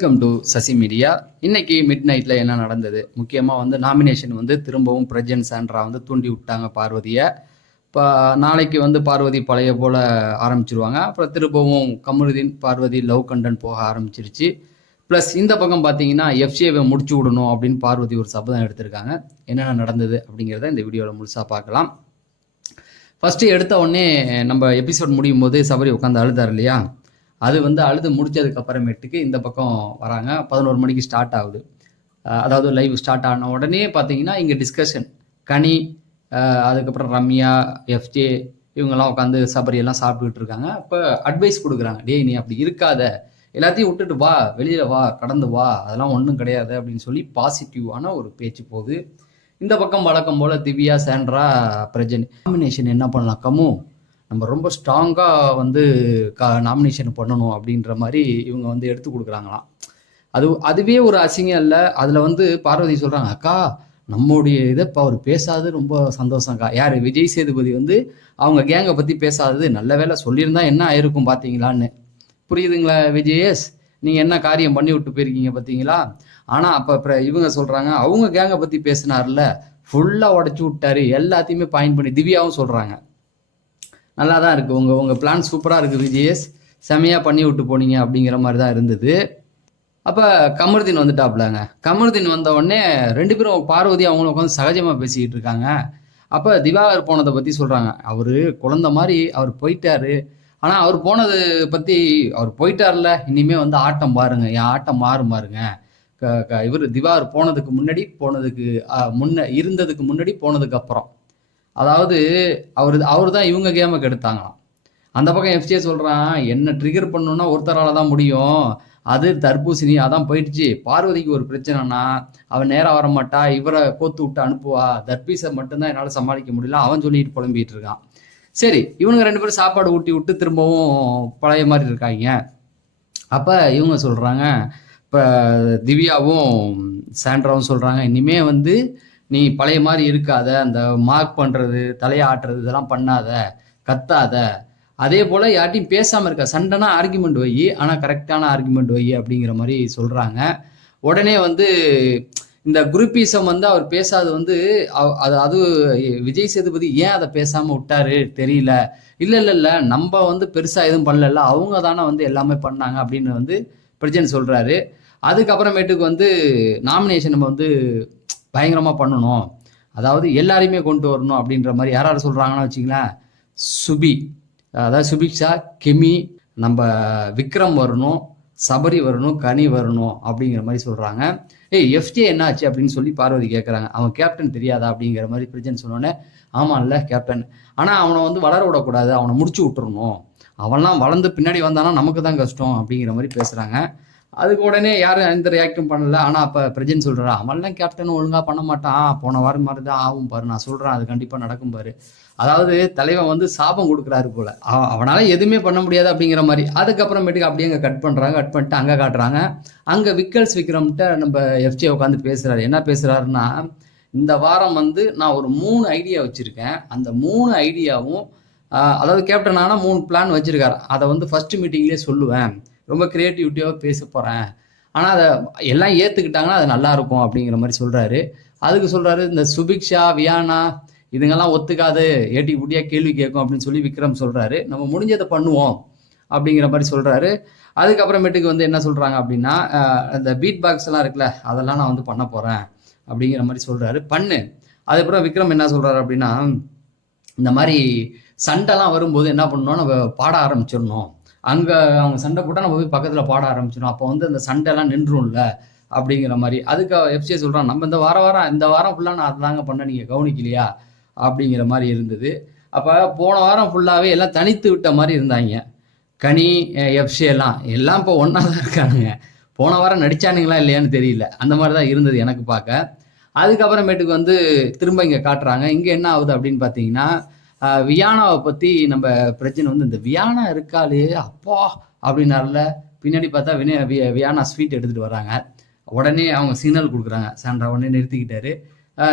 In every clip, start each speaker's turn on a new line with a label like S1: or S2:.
S1: Welcome to Sasi media இன்னைக்கு mid நைட்ல என்ன நடந்தது? முக்கியமா வந்து நாமினேஷன் வந்து திரும்பவும் பிரஜன் சாண்ட்ரா வந்து தூண்டி விட்டாங்க பார்வதியை. இப்போ நாளைக்கு வந்து பார்வதி பழைய போல ஆரம்பிச்சிருவாங்க. அப்புறம் திரும்பவும் கமருதீன் பார்வதி லவ் கண்டன் போக ஆரம்பிச்சிருச்சு. ப்ளஸ் இந்த பக்கம் பார்த்தீங்கன்னா எஃப்சிஏவை முடிச்சு விடணும் அப்படின்னு பார்வதி ஒரு சபதம் எடுத்திருக்காங்க. என்னென்ன நடந்தது அப்படிங்கிறத இந்த வீடியோவில் முழுசாக பார்க்கலாம். ஃபஸ்ட்டு எடுத்த உடனே நம்ம எபிசோட் முடியும் போது சபரி உட்காந்து அழுதார் இல்லையா? அது வந்து அழுது முடிச்சதுக்கு அப்புறமேட்டுக்கு இந்த பக்கம் வராங்க. பதினோரு மணிக்கு ஸ்டார்ட் ஆகுது. அதாவது லைவ் ஸ்டார்ட் ஆன உடனே பார்த்தீங்கன்னா இங்கே டிஸ்கஷன் கனி அதுக்கப்புறம் ரம்யா எஃப்ஜே இவங்கெல்லாம் உட்காந்து சபரியெல்லாம் சாப்பிட்டுக்கிட்டு இருக்காங்க. இப்போ அட்வைஸ் கொடுக்குறாங்க. டேய் நீ அப்படி இருக்காத. எல்லாத்தையும் விட்டுட்டு வா. வெளியில் வா. கடந்து வா. அதெல்லாம் ஒன்றும் கிடையாது. அப்படின்னு சொல்லி பாசிட்டிவான ஒரு பேச்சு போகுது. இந்த பக்கம் வழக்கம் போல் திவ்யா சாண்ட்ரா பிரஜன். காம்பினேஷன் என்ன பண்ணலாம்? கமு நம்ம ரொம்ப ஸ்ட்ராங்காக வந்து க நாமினேஷன் பண்ணணும் அப்படின்ற மாதிரி இவங்க வந்து எடுத்து கொடுக்குறாங்களாம். அது அதுவே ஒரு அசிங்கம் இல்லை. அதில் வந்து பார்வதி சொல்கிறாங்க அக்கா நம்முடைய இதை இப்போ அவர் பேசாதது ரொம்ப சந்தோஷங்க்கா யார்? விஜய் சேதுபதி வந்து அவங்க கேங்கை பற்றி பேசாதது நல்ல வேலை சொல்லியிருந்தா என்ன ஆயிருக்கும் பார்த்தீங்களான்னு புரியுதுங்களா விஜயேஷ்? நீங்கள் என்ன காரியம் பண்ணி விட்டு போயிருக்கீங்க பார்த்தீங்களா ஆனால் அப்போ அப்புறம் இவங்க சொல்கிறாங்க அவங்க கேங்கை பற்றி பேசினார்ல ஃபுல்லாக உடச்சி விட்டாரு. எல்லாத்தையுமே பாயிண்ட் பண்ணி திவ்யாவும் சொல்கிறாங்க நல்லா தான் இருக்குது உங்கள் உங்கள் பிளான் சூப்பராக இருக்குது விஜிஎஸ் செமையாக பண்ணி விட்டு போனீங்க அப்படிங்கிற மாதிரி தான் இருந்தது. அப்போ கமருதீன் வந்துட்டாப்லங்க. கமருதீன் வந்த உடனே ரெண்டு பேரும் பார்வதி அவங்களும் உட்காந்து சகஜமாக பேசிக்கிட்டு இருக்காங்க. அப்போ திவாகர் போனதை பற்றி சொல்கிறாங்க அவர் குழந்த மாதிரி அவர் போயிட்டாரு. ஆனால் அவர் போனது பற்றி அவர் போயிட்டார்ல. இனிமேல் வந்து ஆட்டம் பாருங்க. என் ஆட்டம் மாறும் பாருங்க. க- க- இவர் திவாகர் போனதுக்கு முன்னாடி போனதுக்கு முன்ன இருந்ததுக்கு முன்னாடி போனதுக்கு அப்புறம். அதாவது அவர் அவர் தான் இவங்க கேமை கெடுத்தாங்களாம். அந்த பக்கம் எஃப்சிஏ சொல்கிறான் என்ன ட்ரிகர் பண்ணணும்னா ஒருத்தரால் தான் முடியும். அது தர்பூசணி அதான் போயிடுச்சு. பார்வதிக்கு ஒரு பிரச்சனைனா அவன் நேராக வரமாட்டா இவரை கோத்து விட்டு அனுப்புவா. தர்பீஸை மட்டும்தான் என்னால் சமாளிக்க முடியல. அவன் சொல்லிட்டு புலம்பிகிட்டு இருக்கான். சரி இவனுங்க ரெண்டு பேரும் சாப்பாடு ஊட்டி விட்டு திரும்பவும் பழைய மாதிரி இருக்காங்க. அப்போ இவங்க சொல்கிறாங்க இப்போ திவ்யாவும் சாண்ட்ராவும் சொல்கிறாங்க இனிமே வந்து நீ பழைய மாதிரி இருக்காத அந்த மார்க் பண்ணுறது தலையை ஆட்டுறது இதெல்லாம் பண்ணாத கத்தாத. அதே போல் யார்ட்டையும் பேசாமல் இருக்க சண்டைனா ஆர்குமெண்ட் வை ஆனால் கரெக்டான ஆர்குமெண்ட் வை அப்படிங்கிற மாதிரி சொல்கிறாங்க உடனே வந்து இந்த குரூப்பிசம் வந்து அவர் பேசாது வந்து அது அது விஜய் சேதுபதி ஏன் அதை பேசாமல் விட்டாரு தெரியல. இல்லை இல்லை இல்லை நம்ம வந்து பெருசாக எதுவும் பண்ணல அவங்க தானே வந்து எல்லாமே பண்ணாங்க அப்படின்னு வந்து பிரஜன் சொல்கிறாரு அதுக்கப்புறமேட்டுக்கு வந்து நாமினேஷன் நம்ம வந்து பயங்கரமாக பண்ணணும். அதாவது எல்லாரையுமே கொண்டு வரணும் அப்படின்ற மாதிரி யார் யார் சொல்கிறாங்கன்னு வச்சிங்களேன் சுபி. அதாவது சுபிக்ஷா கெமி நம்ம விக்ரம் வரணும் சபரி வரணும் கனி வரணும் அப்படிங்கிற மாதிரி சொல்கிறாங்க ஏய் எஃப்ஜே என்னாச்சு அப்படின்னு சொல்லி பார்வதி கேட்குறாங்க அவன் கேப்டன் தெரியாதா அப்படிங்கிற மாதிரி பிரஜன் சொன்னோடனே இல்லை கேப்டன் ஆனால் அவனை வந்து வளர விடக்கூடாது. அவனை முடிச்சு விட்டுறணும். அவன்லாம் வளர்ந்து பின்னாடி வந்தானா நமக்கு தான் கஷ்டம் அப்படிங்கிற மாதிரி பேசுகிறாங்க அதுக்கு உடனே யாரும் எந்த ரியாக்டும் பண்ணல. ஆனால் அப்போ பிரஜன் சொல்கிறா அவன்லாம் கேப்டன் ஒழுங்காக பண்ண மாட்டான். போன வாரம் மாதிரி தான் ஆகும் பாரு. நான் சொல்கிறேன் அது கண்டிப்பாக நடக்கும் பாரு. அதாவது தலைவன் வந்து சாபம் கொடுக்குறாரு போல. அவனால் எதுவுமே பண்ண முடியாது அப்படிங்கிற மாதிரி. அதுக்கப்புறமேட்டுக்கு அப்படியே அங்கே கட் பண்ணுறாங்க கட் பண்ணிட்டு அங்கே காட்டுறாங்க. அங்கே விக்கல்ஸ் விக்ரம்கிட்ட நம்ம எஃப்ஜே உட்காந்து பேசுகிறாரு என்ன பேசுகிறாருன்னா இந்த வாரம் வந்து நான் ஒரு மூணு ஐடியா வச்சுருக்கேன். அந்த மூணு ஐடியாவும் அதாவது கேப்டன் ஆனால் மூணு பிளான் வச்சுருக்காரு. அதை வந்து ஃபஸ்ட்டு மீட்டிங்லேயே சொல்லுவேன். ரொம்ப க்ரியேட்டிவிட்டியாக பேச போகிறேன் ஆனால் அதை எல்லாம் ஏற்றுக்கிட்டாங்கன்னா அது நல்லாயிருக்கும் அப்படிங்கிற மாதிரி சொல்கிறாரு அதுக்கு சொல்கிறாரு இந்த சுபிக்ஷா வியானா இதுங்கெல்லாம் ஒத்துக்காது. ஏட்டி குட்டியாக கேள்வி கேட்கும் அப்படின்னு சொல்லி விக்ரம் சொல்கிறாரு நம்ம முடிஞ்சதை பண்ணுவோம் அப்படிங்கிற மாதிரி சொல்கிறாரு அதுக்கப்புறமேட்டுக்கு வந்து என்ன சொல்கிறாங்க அப்படின்னா இந்த பீட் பாக்ஸ் எல்லாம் இருக்குல்ல அதெல்லாம் நான் வந்து பண்ண போகிறேன் அப்படிங்கிற மாதிரி சொல்கிறாரு பண்ணு. அதுக்கப்புறம் விக்ரம் என்ன சொல்கிறாரு அப்படின்னா இந்த மாதிரி சண்டைலாம் வரும்போது என்ன பண்ணணும் நம்ம பாட ஆரம்பிச்சிடணும். அங்கே அவங்க சண்டை போட்டால் நம்ம போய் பக்கத்தில் பாட ஆரம்பிச்சிடும் அப்போ வந்து அந்த சண்டைலாம் நின்றும்ல அப்படிங்கிற மாதிரி. அதுக்கு எஃப்சிஏ சொல்கிறான் நம்ம இந்த வாரம் வாரம் இந்த வாரம் ஃபுல்லாக நான் அதுதாங்க பண்ண நீங்கள் கவனிக்கலையா? அப்படிங்கிற மாதிரி இருந்தது. அப்போ போன வாரம் ஃபுல்லாகவே எல்லாம் தனித்து விட்ட மாதிரி இருந்தாங்க. கனி எஃப்சி எல்லாம். எல்லாம் இப்போ ஒன்றா தான் இருக்கானுங்க. போன வாரம் நடித்தானுங்களா இல்லையான்னு தெரியல. அந்த மாதிரி தான் இருந்தது எனக்கு பார்க்க. அதுக்கப்புறமேட்டுக்கு வந்து திரும்ப இங்கே காட்டுறாங்க. இங்கே என்ன ஆகுது அப்படின்னு பார்த்தீங்கன்னா வியானாவை பற்றி நம்ம பிரச்சனை வந்து இந்த வியானா இருக்காளே அப்பா அப்படின்னார்ல. பின்னாடி பார்த்தா வினய விய வியானா ஸ்வீட் எடுத்துகிட்டு வராங்க உடனே அவங்க சிக்னல் கொடுக்குறாங்க. சாண்ட்ரா உடனே நிறுத்திக்கிட்டாரு.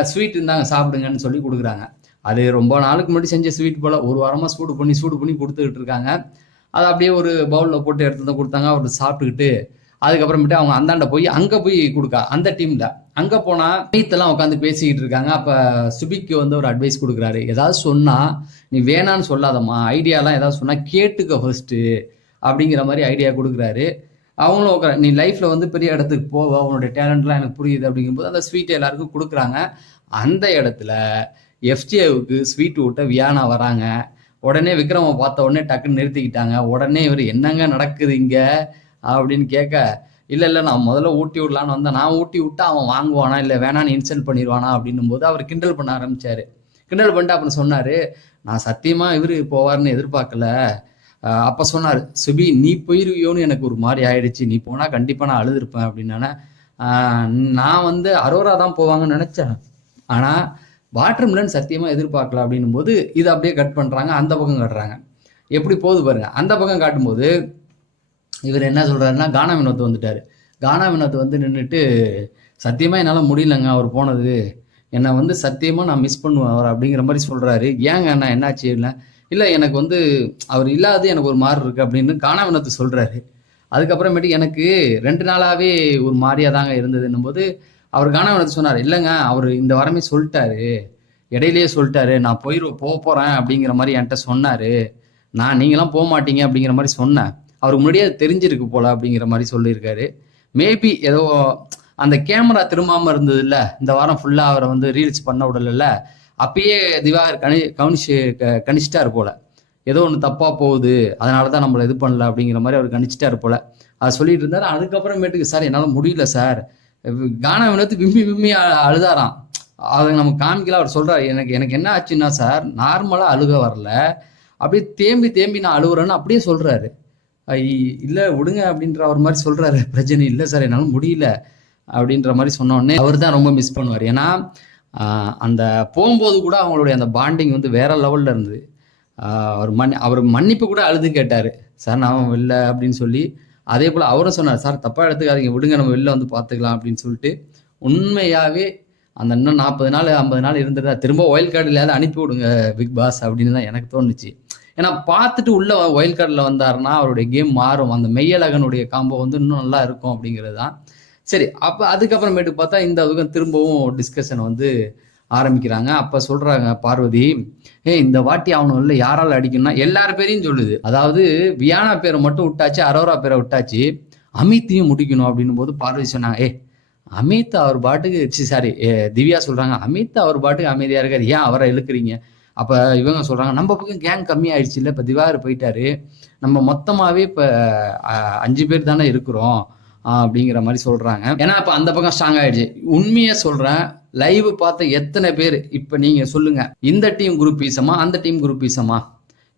S1: ஸ்வீட் இருந்தாங்க சாப்பிடுங்கன்னு சொல்லி கொடுக்குறாங்க. அது ரொம்ப நாளுக்கு முன்னாடி செஞ்ச ஸ்வீட் போல். ஒரு வாரமாக சூடு பண்ணி சூடு பண்ணி கொடுத்துக்கிட்டு இருக்காங்க. அதை அப்படியே ஒரு பவுலில் போட்டு எடுத்து தான் கொடுத்தாங்க. அவர் சாப்பிட்டுக்கிட்டு அதுக்கப்புறமேட்டு அவங்க அந்தாண்ட போய் அங்கே போய் கொடுக்கா. அந்த டீமில் அங்கே போனால் மீத்தெல்லாம் உட்காந்து பேசிக்கிட்டு இருக்காங்க. அப்போ சுபிக்கு வந்து ஒரு அட்வைஸ் கொடுக்குறாரு. ஏதாவது சொன்னால் நீ வேணான்னு சொல்லாதம்மா. ஐடியாலாம் ஏதாவது சொன்னால் கேட்டுக்க ஃபர்ஸ்ட்டு அப்படிங்கிற மாதிரி ஐடியா கொடுக்குறாரு. அவங்களும் உட்கார நீ லைஃப்பில் வந்து பெரிய இடத்துக்கு போவ. உன்னோட டேலண்ட்லாம் எனக்கு புரியுது. அப்படிங்கும்போது அந்த ஸ்வீட் எல்லாருக்கும் கொடுக்குறாங்க. அந்த இடத்துல எஃப்ஜேவுக்கு ஸ்வீட் விட்ட வியானா வராங்க. உடனே விக்ரமை பார்த்த உடனே டக்குன்னு நிறுத்திக்கிட்டாங்க. உடனே இவர் என்னங்க நடக்குது இங்கே? அப்படின்னு கேட்க இல்லை இல்லை நான் முதல்ல ஊட்டி விடலான்னு வந்தேன். நான் ஊட்டி விட்டா அவன் வாங்குவானா? இல்லை வேணான்னு இன்சல்ட் பண்ணிடுவானா? அப்படின்னும் போது அவர் கிண்டல் பண்ண ஆரம்பிச்சாரு. கிண்டல் பண்ணிட்டு அப்புறம் சொன்னார் நான் சத்தியமாக இவர் போவார்னு எதிர்பார்க்கல. அப்போ சொன்னார் சுபி நீ போயிருவியோன்னு எனக்கு ஒரு மாதிரி ஆயிடுச்சு. நீ போனால் கண்டிப்பாக நான் அழுதுருப்பேன். அப்படின்னானே நான் வந்து அரோரா தான் போவாங்கன்னு நினச்சேன். ஆனால் வாட்டர் மிலன் சத்தியமாக எதிர்பார்க்கல. அப்படின்னும் போது இதை அப்படியே கட் பண்ணுறாங்க அந்த பக்கம் காட்டுறாங்க. எப்படி போகுது பாருங்க. அந்த பக்கம் காட்டும்போது இவர் என்ன சொல்கிறாருன்னா கானா வினோத் வந்துட்டார். கானா வினோத் வந்து நின்றுட்டு சத்தியமாக என்னால் முடியலங்க அவர் போனது. என்னை வந்து சத்தியமாக நான் மிஸ் பண்ணுவேன் அவர் அப்படிங்கிற மாதிரி சொல்கிறாரு ஏங்க நான் என்னாச்சு? இல்லை இல்லை எனக்கு வந்து அவர் இல்லாதது எனக்கு ஒரு மாறு இருக்குது அப்படின்னு கானா வினோத் சொல்கிறாரு அதுக்கப்புறமேட்டு எனக்கு ரெண்டு நாளாகவே ஒரு மாதிரியாக தாங்க இருந்ததுன்னும் போது அவர் கானா வினோத் சொன்னார் இல்லைங்க அவர் இந்த வாரமே சொல்லிட்டாரு. இடையிலேயே சொல்லிட்டாரு. நான் போயிரு போக போகிறேன் அப்படிங்கிற மாதிரி என்கிட்ட சொன்னார். நான் நீங்களாம் போக மாட்டீங்க அப்படிங்கிற மாதிரி சொன்னேன். அவருக்கு முன்னாடியே தெரிஞ்சிருக்கு போல அப்படிங்கிற மாதிரி சொல்லியிருக்காரு. மேபி ஏதோ அந்த கேமரா திரும்பாம இருந்தது இல்ல இந்த வாரம் ஃபுல்லா அவரை வந்து ரீல்ஸ் பண்ண விடல அப்பயே திவாகர் கணி கவனிச்சு க- கணிச்சிட்டாரு போல. ஏதோ ஒன்று தப்பா போகுது அதனால தான் நம்மளை இது பண்ணல அப்படிங்கிற மாதிரி அவர் கணிச்சிட்டாரு போல. அதை சொல்லிட்டு இருந்தாரு. அதுக்கப்புறமேட்டுக்கு சார் என்னால் முடியல சார். கானா வினத்து விம்மி விம்மி அழுதாராம். அதை நம்ம காமிக்கல அவர் சொல்றாரு எனக்கு எனக்கு என்ன ஆச்சுன்னா சார் நார்மலாக அழுக வரல. அப்படியே தேம்பி தேம்பி நான் அழுகுறேன்னு அப்படியே சொல்றாரு. இல்லை விடுங்க அப்படின்ற ஒரு மாதிரி சொல்கிறாரு பிரச்சனை இல்லை சார் என்னால் முடியல அப்படின்ற மாதிரி சொன்னோடனே அவர் தான் ரொம்ப மிஸ் பண்ணுவார். ஏன்னா அந்த போகும்போது கூட அவங்களுடைய அந்த பாண்டிங் வந்து வேற லெவலில் இருந்தது. அவர் மன் அவர் மன்னிப்பு கூட அழுது கேட்டார். சார் நான் வெளில அப்படின்னு சொல்லி அதே போல் அவரும் சொன்னார். சார் தப்பாக எடுத்துக்காதீங்க. விடுங்க நம்ம வெளில வந்து பார்த்துக்கலாம் அப்படின்னு சொல்லிட்டு உண்மையாகவே அந்த இன்னும் நாற்பது நாள் ஐம்பது நாள் இருந்துட்டு திரும்ப ஒயில் இல்லாத அனுப்பி விடுங்க பிக் பாஸ் அப்படின்னு தான் எனக்கு தோணுச்சு. ஏன்னா பார்த்துட்டு உள்ள ஒயில் கார்டில் வந்தாருன்னா அவருடைய கேம் மாறும். அந்த மெய்யழகனுடைய காம்போ வந்து இன்னும் நல்லா இருக்கும் அப்படிங்கிறது தான் சரி அப்போ அதுக்கப்புறமேட்டு பார்த்தா இந்த அதுக்கும் திரும்பவும் டிஸ்கஷன் வந்து ஆரம்பிக்கிறாங்க. அப்போ சொல்கிறாங்க பார்வதி ஏ இந்த வாட்டி அவனும் இல்லை யாரால் அடிக்கணும்னா எல்லார் பேரையும் சொல்லுது. அதாவது வியானா பேரை மட்டும் விட்டாச்சு அரோரா பேரை விட்டாச்சு அமித்தையும் முடிக்கணும். அப்படின்னும் போது பார்வதி சொன்னாங்க ஏ அமித் அவர் பாட்டுக்கு சாரி திவ்யா சொல்றாங்க அமித் அவர் பாட்டுக்கு அமைதியா இருக்காரு. ஏன் அவரை இழுக்கிறீங்க? அப்போ இவங்க சொல்கிறாங்க நம்ம பக்கம் கேங் கம்மியாயிடுச்சு இல்லை இப்போ திவாகர் போயிட்டாரு. நம்ம மொத்தமாகவே இப்போ அஞ்சு பேர் தானே இருக்கிறோம் அப்படிங்கிற மாதிரி சொல்கிறாங்க ஏன்னா இப்போ அந்த பக்கம் ஸ்ட்ராங் ஆயிடுச்சு. உண்மையை சொல்கிறேன் லைவ் பார்த்த எத்தனை பேர் இப்போ நீங்கள் சொல்லுங்கள் இந்த டீம் குரூப் பீசமா அந்த டீம் குரூப் பீசமா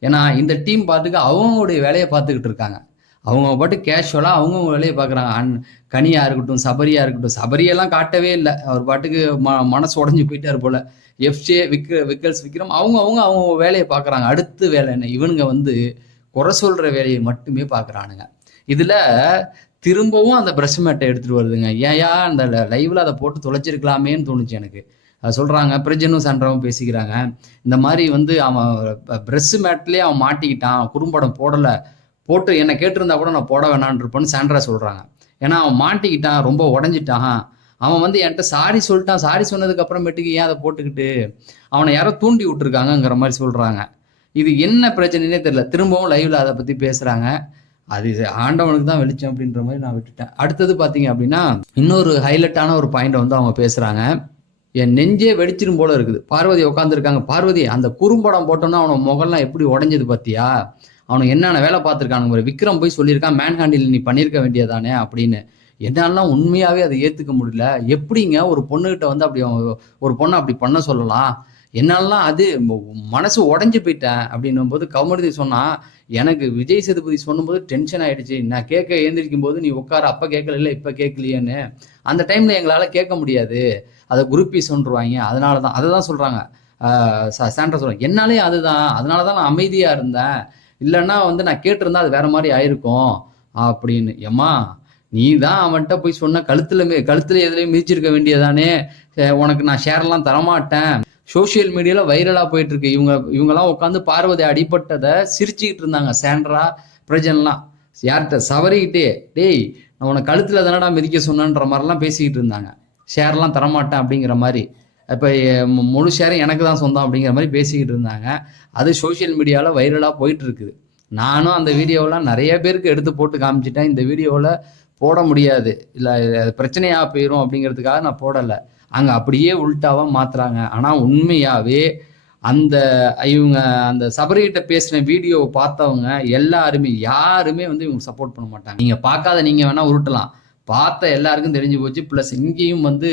S1: ஏன்னா இந்த டீம் பார்த்துக்க அவங்களுடைய வேலையை பார்த்துக்கிட்டு இருக்காங்க. அவங்க பாட்டு கேஷுவலாக அவங்கவுங்க வேலையை பார்க்குறாங்க. அன் கனியாக இருக்கட்டும் சபரியாக இருக்கட்டும் சபரியெல்லாம் காட்டவே இல்லை. அவர் பாட்டுக்கு ம மனசு உடஞ்சி போயிட்டார் போல. எஃப்ஜே விக் விக்கல்ஸ் விக்ரம் அவங்க அவங்க அவங்க வேலையை பார்க்குறாங்க. அடுத்து வேலை என்ன? இவனுங்க வந்து குறை சொல்கிற வேலையை மட்டுமே பார்க்குறானுங்க. இதில் திரும்பவும் அந்த பிரஷ் மேட்டை எடுத்துகிட்டு வருதுங்க. ஏயா அந்த லைவில் அதை போட்டு தொலைச்சிருக்கலாமேன்னு தோணுச்சு எனக்கு. அது சொல்கிறாங்க பிரஜனும் சண்டவும் பேசிக்கிறாங்க. இந்த மாதிரி வந்து அவன் பிரஷ் மேட்லேயே அவன் மாட்டிக்கிட்டான். குறும்படம் போடலை. போட்டு என்னை கேட்டிருந்தா கூட நான் போட வேணான்னு இருப்பேன்னு சாண்ட்ரா சொல்கிறாங்க ஏன்னா அவன் மாட்டிக்கிட்டான் ரொம்ப உடஞ்சிட்டான். அவன் வந்து என்கிட்ட சாரி சொல்லிட்டான். சாரி சொன்னதுக்கு அப்புறமேட்டுக்கு ஏன் அதை போட்டுக்கிட்டு? அவனை யாரோ தூண்டி விட்டுருக்காங்கங்கிற மாதிரி சொல்கிறாங்க இது என்ன பிரச்சனைனே தெரியல. திரும்பவும் லைவ்ல அதை பற்றி பேசுகிறாங்க அது இது ஆண்டவனுக்கு தான் வெளிச்சம் அப்படின்ற மாதிரி நான் விட்டுட்டேன். அடுத்தது பார்த்தீங்க அப்படின்னா இன்னொரு ஹைலைட்டான ஒரு பாயிண்டை வந்து அவங்க பேசுகிறாங்க என் நெஞ்சே வெடிச்சிரும் போல இருக்குது. பார்வதி உட்காந்துருக்காங்க பார்வதி அந்த குறும்படம் போட்டோன்னா அவனோட முகம்லாம் எப்படி உடஞ்சது பார்த்தியா அவனுக்கு என்னென்ன வேலை பார்த்துருக்கானுங்க ஒரு விக்ரம் போய் சொல்லியிருக்கான் மேன் ஹேண்டில் நீ பண்ணியிருக்க வேண்டியதானே? அப்படின்னு. என்னாலாம் உண்மையாவே அதை ஏற்றுக்க முடியல. எப்படிங்க ஒரு பொண்ணுகிட்ட வந்து அப்படி அவன் ஒரு பொண்ணை அப்படி பண்ண சொல்லலாம்? என்னாலாம் அது மனசு உடஞ்சு போயிட்டேன் அப்படின்னும் போது கவுமருதி சொன்னா எனக்கு விஜய் சேதுபதி சொன்னும்போது டென்ஷன் ஆயிடுச்சு. நான் கேட்க ஏந்திரிக்கும் போது நீ உட்கார. அப்ப கேட்கல இப்ப கேட்கலையேன்னு. அந்த டைம்ல எங்களால கேட்க முடியாது. அதை குரூப் பீஸ் சொல்றாங்க. அதனால தான் அதை தான் சொல்றாங்க சாண்ட்ரா சொல்றாங்க. என்னாலே அதுதான். அதனால தான் நான் அமைதியா இருந்தேன். இல்லைன்னா வந்து நான் கேட்டிருந்தா அது வேற மாதிரி ஆயிருக்கும் அப்படின்னு. ஏம்மா நீ தான் அவன்கிட்ட போய் சொன்ன கழுத்துல கழுத்துல எதுலையும் மிதிச்சிருக்க வேண்டியதானே? உனக்கு நான் ஷேர்லாம் தரமாட்டேன். சோஷியல் மீடியால வைரலா போயிட்டு இருக்கு இவங்க இவங்கெல்லாம் உட்காந்து பார்வதி அடிபட்டதை சிரிச்சுக்கிட்டு இருந்தாங்க சாண்ட்ரா பிரஜன்லாம். யார்கிட்ட? சவரிக்கிட்டே. டேய் நான் உனக்கு கழுத்தில் தானடா மிதிக்க சொன்னன்ற மாதிரிலாம் பேசிக்கிட்டு இருந்தாங்க. ஷேர்லாம் தரமாட்டேன் அப்படிங்கிற மாதிரி. இப்போ முழு ஷேரும் எனக்கு தான் சொந்தம் அப்படிங்கிற மாதிரி பேசிக்கிட்டு இருந்தாங்க. அது சோஷியல் மீடியாவில் வைரலாக போயிட்டு இருக்குது நானும் அந்த வீடியோவெலாம் நிறைய பேருக்கு எடுத்து போட்டு காமிச்சிட்டேன். இந்த வீடியோவில் போட முடியாது. இல்லை அது பிரச்சனையாக போயிடும் அப்படிங்கிறதுக்காக நான் போடலை. அங்கே அப்படியே உள்டாவாக மாற்றுறாங்க ஆனால் உண்மையாகவே அந்த இவங்க அந்த சபரிகிட்ட பேசின வீடியோவை பார்த்தவங்க எல்லாருமே யாருமே வந்து இவங்க சப்போர்ட் பண்ண மாட்டாங்க. நீங்கள் பார்க்காத நீங்கள் வேணால் உருட்டலாம். பார்த்த எல்லாருக்கும் தெரிஞ்சு போச்சு. ப்ளஸ் இங்கேயும் வந்து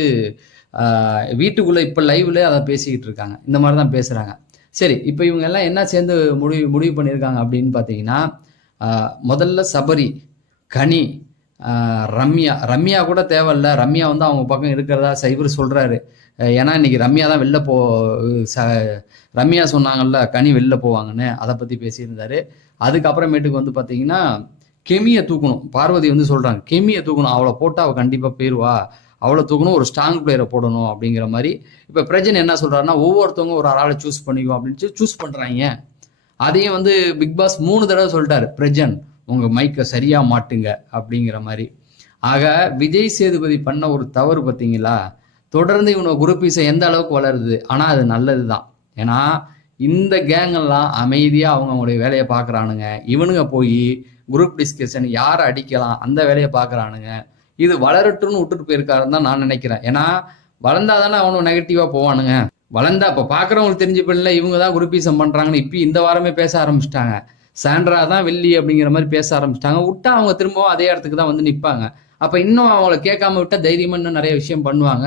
S1: வீட்டுக்குள்ளே இப்போ லைவ்ல அதை பேசிக்கிட்டு இருக்காங்க. இந்த மாதிரி தான் பேசுகிறாங்க சரி இப்போ இவங்க எல்லாம் என்ன சேர்ந்து முடிவு முடிவு பண்ணியிருக்காங்க அப்படின்னு பார்த்தீங்கன்னா முதல்ல சபரி கனி ரம்யா. ரம்யா கூட தேவையில்ல. ரம்யா வந்து அவங்க பக்கம் இருக்கிறதா சைவர் சொல்கிறாரு ஏன்னா இன்னைக்கு ரம்யா தான் வெளில போ ச ரம்யா சொன்னாங்கல்ல கனி வெளில போவாங்கன்னு. அதை பற்றி பேசியிருந்தாரு. அதுக்கப்புறமேட்டுக்கு வந்து பார்த்தீங்கன்னா கெமியை தூக்கணும். பார்வதி வந்து சொல்கிறாங்க கெமியை தூக்கணும். அவளை போட்டால் அவள் கண்டிப்பாக போயிடுவா அவ்வளோ தூக்கணும் ஒரு ஸ்ட்ராங் பிளேயரை போடணும் அப்படிங்கிற மாதிரி. இப்போ பிரஜன் என்ன சொல்கிறாருன்னா ஒவ்வொருத்தவங்க ஒரு ஆளை சூஸ் பண்ணிக்குவோம் அப்படின்னு சூஸ் பண்ணுறாங்க அதையும் வந்து பிக் பாஸ் மூணு தடவை சொல்லிட்டாரு பிரஜன் உங்கள் மைக்கை சரியாக மாட்டுங்க அப்படிங்கிற மாதிரி. ஆக விஜய் சேதுபதி பண்ண ஒரு தவறு பார்த்தீங்களா? தொடர்ந்து இவனோட குரூப்பீஸை எந்த அளவுக்கு வளருது? ஆனால் அது நல்லது தான் ஏன்னா இந்த கேங்கெல்லாம் அமைதியாக அவங்க அவங்களுடைய வேலையை பார்க்குறானுங்க. இவனுங்க போய் குரூப் டிஸ்கஷன் யாரை அடிக்கலாம் அந்த வேலையை பார்க்குறானுங்க. இது வளரட்டும்னு விட்டுட்டு போயிருக்காருன்னு தான் நான் நினைக்கிறேன். ஏன்னா வளர்ந்தா தானே அவனும் நெகட்டிவாக போவானுங்க. வளர்ந்தா இப்போ பார்க்குறவங்களுக்கு தெரிஞ்ச பிள்ளை இவங்க தான் குரூப்பீசம் பண்ணுறாங்கன்னு இப்போ இந்த வாரமே பேச ஆரம்பிச்சிட்டாங்க. சாண்ட்ரா தான் வெள்ளி அப்படிங்கிற மாதிரி பேச ஆரம்பிச்சிட்டாங்க. விட்டா அவங்க திரும்பவும் அதே இடத்துக்கு தான் வந்து நிற்பாங்க அப்போ இன்னும் அவங்கள கேட்காம விட்டா தைரியமாக இன்னும் நிறைய விஷயம் பண்ணுவாங்க.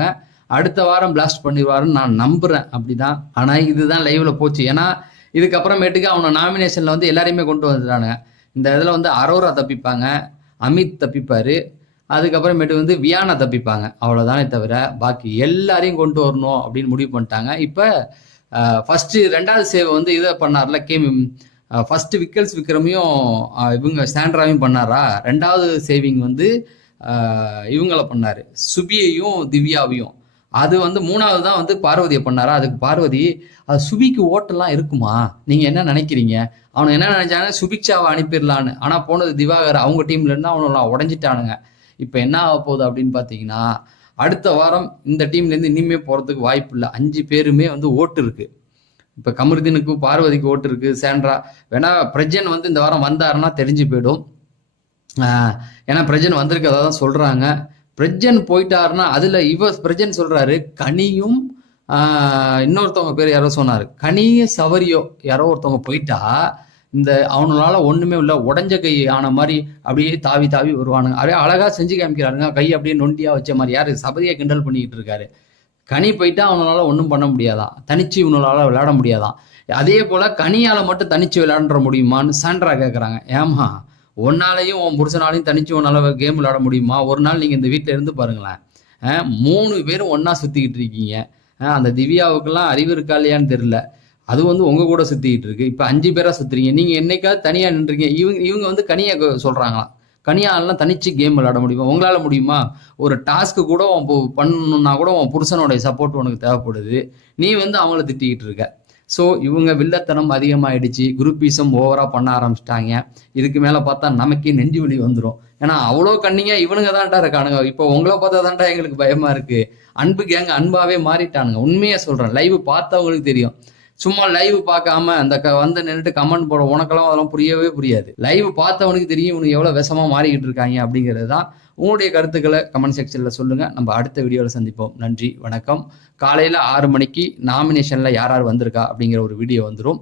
S1: அடுத்த வாரம் பிளாஸ்ட் பண்ணிடுவாருன்னு நான் நம்புறேன். அப்படிதான். ஆனால் இதுதான் லைவ்ல போச்சு. ஏன்னா இதுக்கப்புறமேட்டுக்கு அவனை நாமினேஷன்ல வந்து எல்லாரையுமே கொண்டு வந்துட்டானுங்க. இந்த இதில் வந்து அரோரா தப்பிப்பாங்க. அமித் தப்பிப்பாரு. அதுக்கப்புறமேட்டு வந்து வியானா தப்பிப்பாங்க. அவ்வளோதானே தவிர பாக்கி எல்லாரையும் கொண்டு வரணும் அப்படின்னு முடிவு பண்ணிட்டாங்க. இப்போ ஃபஸ்ட்டு ரெண்டாவது சேவை வந்து இதை பண்ணார்ல கேம் ஃபஸ்ட்டு விக்கல்ஸ் விக்ரமையும் இவங்க சாண்ட்ராவையும் பண்ணாரா? ரெண்டாவது சேவிங் வந்து இவங்கள பண்ணார். சுபியையும் திவ்யாவையும். அது வந்து மூணாவது தான் வந்து பார்வதியை பண்ணாரா? அதுக்கு பார்வதி அது சுபிக்கு ஓட்டெல்லாம் இருக்குமா? நீங்கள் என்ன நினைக்கிறீங்க? அவனுக்கு என்ன நினைச்சாங்க? சுபிக்ஷாவை அனுப்பிடலான்னு. ஆனால் போனது திவாகர் அவங்க டீம்ல இருந்து அவனெல்லாம் உடஞ்சிட்டானுங்க. இப்போ என்ன ஆக போகுது அப்படின்னு பார்த்தீங்கன்னா அடுத்த வாரம் இந்த டீம்லேருந்து இனிமே போகிறதுக்கு வாய்ப்பு இல்லை. அஞ்சு பேருமே வந்து ஓட்டு இருக்கு. இப்போ கமருதீனுக்கு பார்வதிக்கு ஓட்டு இருக்கு சேண்ட்ரா. வேணா பிரஜன் வந்து இந்த வாரம் வந்தாருன்னா தெரிஞ்சு போயிடும். ஏன்னா பிரஜன் வந்திருக்கதா தான் சொல்றாங்க. பிரஜன் போயிட்டாருன்னா அதுல இவ பிரஜன் சொல்றாரு கனியும் இன்னொருத்தவங்க பேர் யாரோ சொன்னாரு. கனியும் சவரியோ யாரோ ஒருத்தவங்க போயிட்டா இந்த அவனால ஒண்ணுமே இல்லை உடஞ்ச கை ஆன மாதிரி அப்படியே தாவி தாவி வருவானுங்க. அப்படியே அழகா செஞ்சு காமிக்கிறாருங்க. கை அப்படியே நொண்டியா வச்ச மாதிரி. யாரு? சபதியை கிண்டல் பண்ணிக்கிட்டு இருக்காரு. கனி போயிட்டா அவனால ஒன்றும் பண்ண முடியாதான் தனிச்சு இவனால விளையாட முடியாதான் அதே போல கனியால மட்டும் தனிச்சு விளையாட முடியுமான்னு சாண்ட்ரா கேட்குறாங்க ஏமா ஒன்னாலையும் உன் புருஷனாலையும் தனிச்சு உன்னால கேம் விளையாட முடியுமா? ஒரு நாள் நீங்க இந்த வீட்டில் இருந்து பாருங்களேன். மூணு பேரும் ஒன்னா சுத்திக்கிட்டு இருக்கீங்க. அந்த திவ்யாவுக்கெல்லாம் அறிவு இருக்கா இல்லையான்னு தெரியல. அது வந்து உங்க கூட சுத்திக்கிட்டு இருக்கு. இப்ப அஞ்சு பேரா சுத்துறீங்க. நீங்க என்னைக்காவது தனியா நின்றீங்க இவங்க இவங்க வந்து கனியா கொ- சொல்றாங்களாம் கனியாலாம் தனிச்சு கேம் விளையாட முடியுமா? உங்களால முடியுமா? ஒரு டாஸ்க்கு கூட பண்ணணும்னா கூட உன் புருஷனுடைய சப்போர்ட் உனக்கு தேவைப்படுது. நீ வந்து அவங்கள திட்டிக்கிட்டு இருக்க. ஸோ இவங்க வில்லத்தனம் அதிகமாயிடுச்சு. குரூப்பீஸும் ஓவரா பண்ண ஆரம்பிச்சிட்டாங்க. இதுக்கு மேல பார்த்தா நமக்கே நெஞ்சு வலி வந்துடும் ஏன்னா அவ்வளோ கண்ணிங்க இவனுங்க தான்டா இருக்கானுங்க. இப்போ உங்களை பார்த்தா தான்டா எங்களுக்கு பயமா இருக்கு. அன்பு கேங்க அன்பாவே மாறிட்டானுங்க. உண்மையா சொல்றேன். லைவ் பார்த்தவங்களுக்கு தெரியும். சும்மா லைவ் பார்க்காம அந்த க வந்து நின்றுட்டு கமெண்ட் போட உனக்கெல்லாம் அதெல்லாம் புரியவே புரியாது. லைவ் பார்த்தவனுக்கு தெரியும் இவனுக்கு எவ்வளோ விஷமா மாறிக்கிட்டு இருக்காங்க அப்படிங்கிறது தான் உங்களுடைய கருத்துக்களை கமெண்ட் செக்ஷனில் சொல்லுங்க. நம்ம அடுத்த வீடியோவில் சந்திப்போம். நன்றி வணக்கம். காலையில் ஆறு மணிக்கு நாமினேஷனில் யார் யார் வந்திருக்கா அப்படிங்கிற ஒரு வீடியோ வந்துடும்